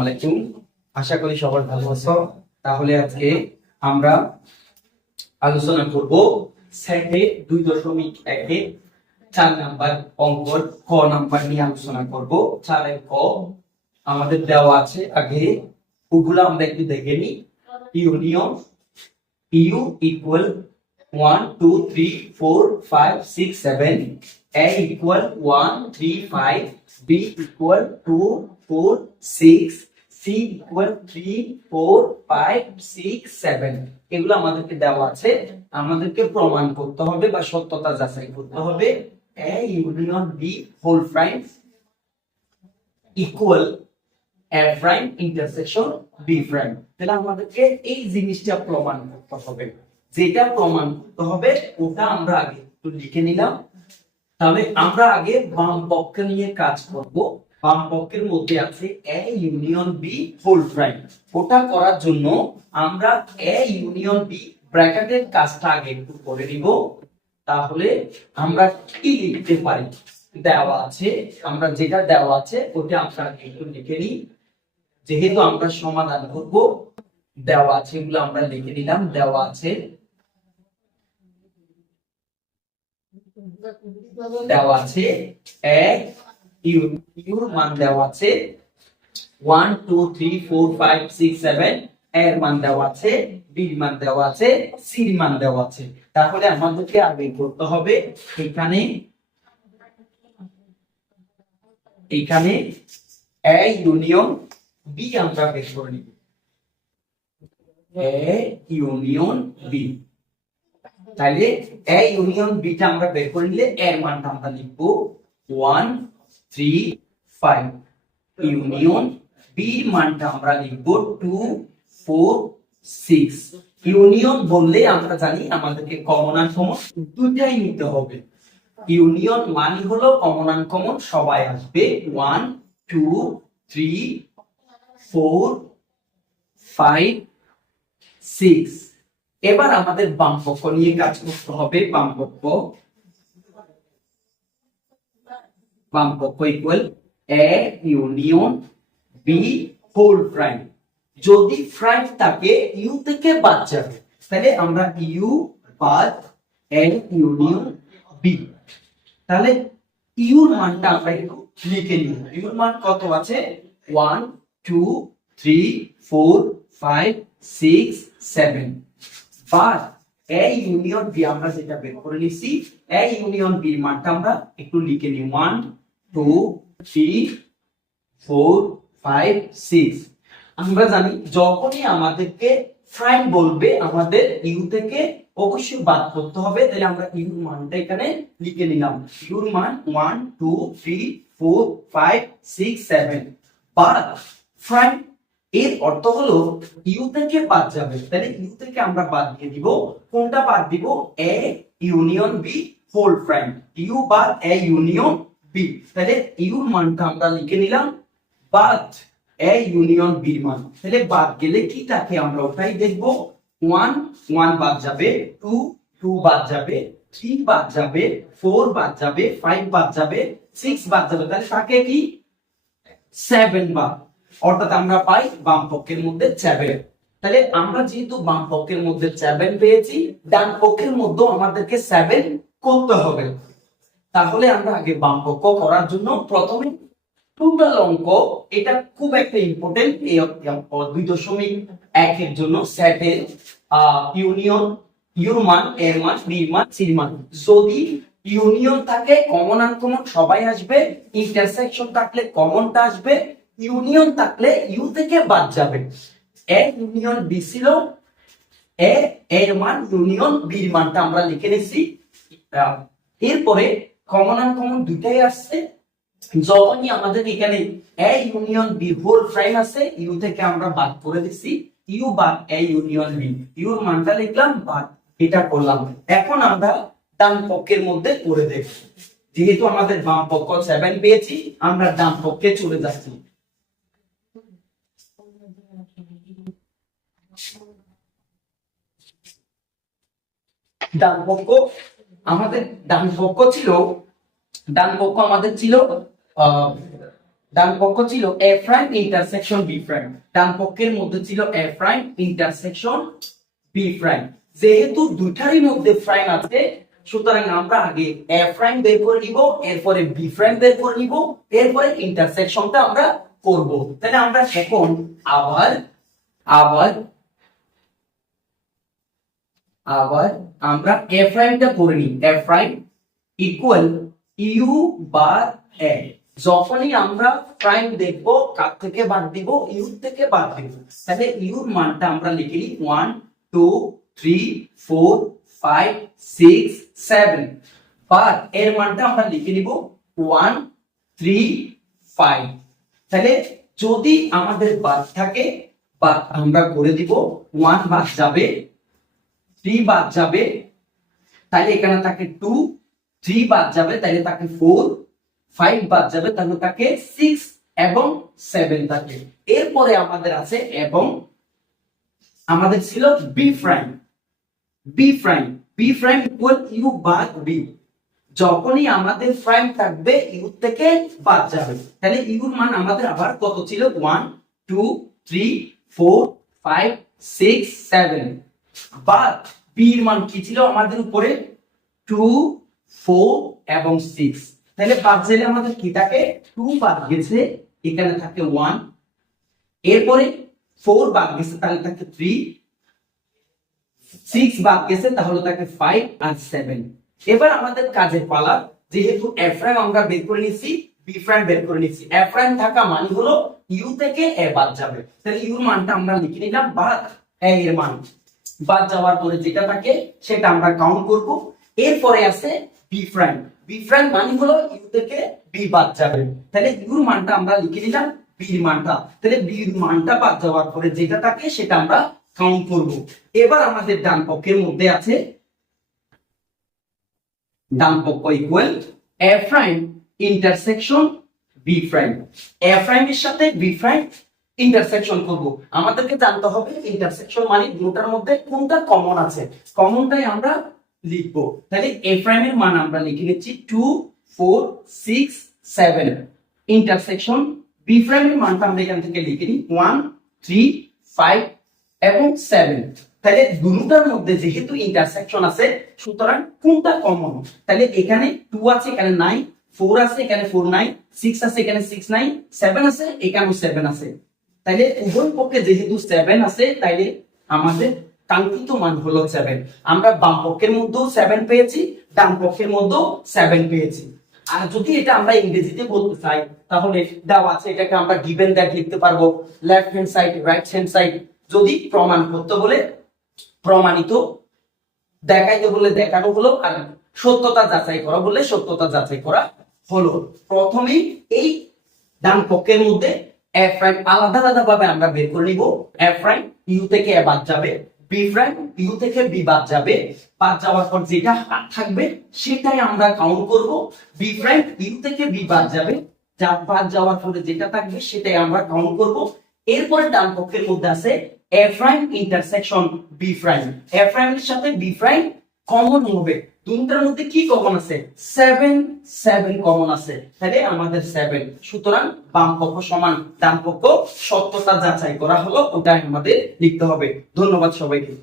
আলাইকুম। আশা করি সবার ভালো আছো। তাহলে আজকে আমরা আলোচনা করব সেটে দুই দশমিক একে চার নাম্বার অঙ্কর ক নাম্বার নিয়ে আলোচনা করব। চারের ক আমাদের দেওয়া আছে আগে। ওগুলো আমরা একটু দেখে নিই। Union U equal one two three four five six seven A equal 1, 3, 5, B equal 2, 4, 6, C equal 3, 4, 5, 6, 7 এগুলো আমাদেরকে দেওয়া আছে। আমাদেরকে প্রমাণ করতে হবে বা সত্যতা যাচাই করতে হবে। A union B whole prime equal A prime intersection B prime তাহলে আমাদেরকে এই জিনিসটা প্রমাণ করতে হবে। যেটা প্রমাণ করতে হবে, ওটা আমরা আগে একটু লিখে নিলাম। তাহলে আমরা আগে বাম পক্ষ নিয়ে কাজ করব। বাম পক্ষের মধ্যে আছে A union B whole prime ওটা করার জন্য আমরা এ ইউনিয়ন বি ব্র্যাকেটের কাজটা আগে একটু করে নিব। তাহলে আমরা কি লিখতে পারি? দেওয়া আছে, আমরা যেটা দেওয়া আছে, ওটা আমরা একটু লিখে নিই। যেহেতু আমরা সমাধান করব, দেওয়া আছে এগুলো আমরা লিখে নিলাম, দেওয়া আছে দেওয়া আছে এক, ইউ, ইউর মান দেওয়া আছে one, two, three, four, five, six, seven, এর মান দেওয়া আছে, বির মান দেওয়া আছে, সির মান দেওয়া আছে। তাহলে আমাদেরকে আগে করতে হবে এখানে। এখানে এ, ইউনিয়ন, বি আমরা বের করে নিব। A, union, B. তাহলে এ ইউনিয়ন বিটা আমরা বের করে নিলে এর মানটা আমরা লিখব ওয়ান থ্রি ফাইভ ইউনিয়ন বির মানটা আমরা লিখব টু ফোর সিক্স ইউনিয়ন বললে আমরা জানি আমাদেরকে কমন আর কমন দুটাই নিতে হবে। ইউনিয়ন মানে হলো কমন আর কমন সবাই আসবে। One two three four five six এবার আমাদের বাম পক্ষ নিয়ে কাজ করতে হবে, বাম পক্ষ। বাম পক্ষ equal A union B whole prime যদি প্রাইম থাকে ইউ থেকে বাদ যাবে। তাহলে আমরা ইউ বাদ এ ইউনিয়ন বি তাহলে ইউর মানটা আমরা একটু লিখে নিই। ইউর মান কত আছে? One two three four five six seven but A union B আমরা যেটা বের করে নিছি এ ইউনিয়ন বি মানটা আমরা একটু লিখে নিই। One two three four five six আমরা জানি যখনই আমাদেরকে প্রাইম বলবে, আমাদের ইউ থেকে অবশ্যই বাদ করতে হবে। তাহলে আমরা ইউর মানটা এখানে লিখে নিলাম। ইউর মান one two three four five six seven but prime এর অর্থ হলো ইউ থেকে বাদ যাবে। তাহলে ইউ থেকে আমরা বাদ দিয়ে দিব। কোনটা বাদ দিব? A union B whole prime U বাদ এ ইউনিয়ন বি তাহলে ইউর মানটা আমরা লিখে নিলাম। বাদ এ ইউনিয়ন বি মান। তাহলে বাদ গেলে কি থাকে আমরা ওটাই দেখব? ওয়ান ওয়ান বাদ যাবে। টু টু বাদ যাবে। থ্রি বাদ যাবে। ফোর বাদ যাবে। ফাইভ বাদ যাবে। সিক্স বাদ যাবে। তাহলে তাকে কি? সেভেন বাদ। অর্থাৎ আমরা পাই বাম পক্ষের মধ্যে সেভেন তাহলে আমরা যেহেতু বাম পক্ষের মধ্যে সেভেন পেয়েছি, ডান পক্ষের মধ্যে আমাদেরকে সেভেন করতে হবে। তাহলে আমরা আগে বাম পক্ষ করার জন্য প্রথমে টোটাল অঙ্ক, এটা খুব একটা ইম্পর্টেন্ট এই দুই দশমিক একের জন্য সেটের ইউনিয়ন ইউর মান, এর মান বির মান সির মান। যদি ইউনিয়ন থাকে কমন আনকমন সবাই আসবে ইন্টারসেকশন থাকলে কমনটা আসবে ইউনিয়ন থাকলে ইউ থেকে বাদ যাবে। এ ইউনিয়ন বি ছিল, এ এর মান ইউনিয়ন বির মানটা আমরা লিখে নিছি। এরপরে কমন আর কমন দুইটাই আসছে। যখনই আমাদের এখানে A union B whole prime আছে, ইউ থেকে আমরা বাদ করে দিছি। ইউ বাদ এ ইউনিয়ন বি। ইউর মানটা লিখলাম, বাদ এটা করলাম। এখন আমরা ডান পক্ষের মধ্যে করে দেখব যেহেতু আমাদের বাম পক্ষ সেভেন পেয়েছি, আমরা ডান পক্ষে চলে যাচ্ছি। ডান পক্ষ আমাদের ডান পক্ষ ছিল ডান পক্ষ আমাদের ছিল ডান পক্ষ ছিল A prime intersection B prime. ডান পক্ষের মধ্যে ছিল A prime intersection B prime. যেহেতু দুইটারই মধ্যে প্রাইম আছে, সুতরাং আমরা আগে এ প্রাইম বের করে নিব, এরপরে বি প্রাইম বের করে নিব, এরপরে ইন্টারসেকশনটা আমরা করব। তাহলে আমরা এখন আবার আবার আবার আমরা এ প্রাইমটা করে নিই। A prime equal U bar A যখনই আমরা প্রাইম দেখব, কার থেকে বাদ দিব? ইউ থেকে বাদ দিব। তাহলে ইউর মানটা আমরা লিখে নিই one two three four five six seven bar এর মানটা আমরা লিখে নিব ওয়ান থ্রি ফাইভ তাহলে যদি আমাদের বাদ থাকে বা আমরা করে দিব ওয়ান বাদ যাবে থ্রি বাদ যাবে তাহলে এখানে থাকে টু থ্রি বাদ যাবে তাহলে থাকে ফোর ফাইভ বাদ যাবে, তাহলে থাকে সিক্স এবং সেভেন থাকে এরপরে আমাদের আছে এবং আমাদের ছিল B prime B prime B prime equal U বাদ বি যখনই আমাদের প্রাইম থাকবে ইউ থেকে বাদ যাবে। তাহলে ইউর মান আমাদের আবার কত ছিল? One two three four five six seven বাদ বির মান কি ছিল? আমাদের উপরে টু ফোর এবং সিক্স তাহলে বাদ গেলে আমাদের কি থাকে? টু বাদ গেছে, এখানে থাকে ওয়ান এরপরে ফোর বাদ গেছে, তাহলে থাকে থ্রি সিক্স বাদ গেছে, তাহলে থাকে ফাইভ আর সেভেন এবার আমাদের কাজের পালা, যেহেতু এফ্রাইম আমরা বের করে নিচ্ছি বি প্রাইম বের করে নিচ্ছি এফ্রাইম থাকা মানে হলো ইউ থেকে এ বাদ যাবে। তাহলে ইউর মানটা আমরা লিখে নিলাম বাদ এ এর মান। বাদ যাওয়ার পরে যেটা থাকে, সেটা আমরা কাউন্ট করব। এরপরে আছে বি প্রাইম বি প্রাইম মানে হলো ইউ থেকে বি বাদ যাবে। তাহলে ইউর মানটা আমরা লিখে নিলাম বির মানটা। তাহলে বির মানটা বাদ যাওয়ার পরে যেটা থাকে, সেটা আমরা কাউন্ট করব। এবার আমাদের ডান পক্ষের মধ্যে আছে, ডান পক্ষ equal A prime intersection B prime A প্রাইমের সাথে বি প্রাইম ইন্টারসেকশন করব। আমাদেরকে জানতে হবে ইন্টারসেকশন মানে দুটার মধ্যে কোনটা কমন আছে। কমনটাই আমরা লিখব। তাহলে এ প্রাইমের মান আমরা লিখে নিচ্ছি two four six seven intersection B প্রাইমের মানটা আমরা এখান থেকে লিখে নিই ওয়ান থ্রি ফাইভ এবং সেভেন তাহলে দুটার মধ্যে যেহেতু ইন্টারসেকশন আছে, সুতরাং কোনটা কমন তাহলে এখানে টু আছে, এখানে নাই ফোর আছে, এখানে ফোর নাই সিক্স আছে, এখানে সিক্স নাই সেভেন আছে, এখানেও সেভেন আছে। তাইলে উভয় পক্ষে যেহেতু সেভেন আছে, তাইলে আমাদের কাঙ্ক্ষিত মান হলো সেভেন আমরা বাম পক্ষের মধ্যেও সেভেন পেয়েছি, ডান পক্ষের মধ্যেও সেভেন পেয়েছি। আর যদি এটা আমরা ইংরেজিতে বলতে চাই, তাহলে দেওয়া আছে এটাকে আমরা গিভেন দ্যাট লিখতে পারব। Left hand side right hand side যদি প্রমাণ করতে বলে, প্রমাণিত, দেখাইতে বলে দেখানো হলো, আর সত্যতা যাচাই করা বলে সত্যতা যাচাই করা হলো। প্রথমেই এই ডান পক্ষের মধ্যে এফ প্রাইম আলাদা আলাদা ভাবে আমরা বের করে নিব। এফ প্রাইম ইউ থেকে এ বাদ যাবে। বি প্রাইম ইউ থেকে বি বাদ যাবে। বাদ যাওয়ার পর যেটা হাত থাকবে, সেটাই আমরা কাউন্ট করব। বি প্রাইম ইউ থেকে বি বাদ যাবে। যা বাদ যাওয়ার পরে যেটা থাকবে, সেটাই আমরা কাউন্ট করব। এরপরে ডান পক্ষের মধ্যে আছে A prime intersection B prime A প্রাইমের সাথে বি প্রাইম কমন হবে। তিনটার মধ্যে কি কমন আছে? সেভেন সেভেন কমন আছে। তাহলে আমাদের সেভেন সুতরাং বাম পক্ষ সমান ডান পক্ষ সত্যতা যাচাই করা হলো, ওটাই আমাদের লিখতে হবে। ধন্যবাদ সবাইকে।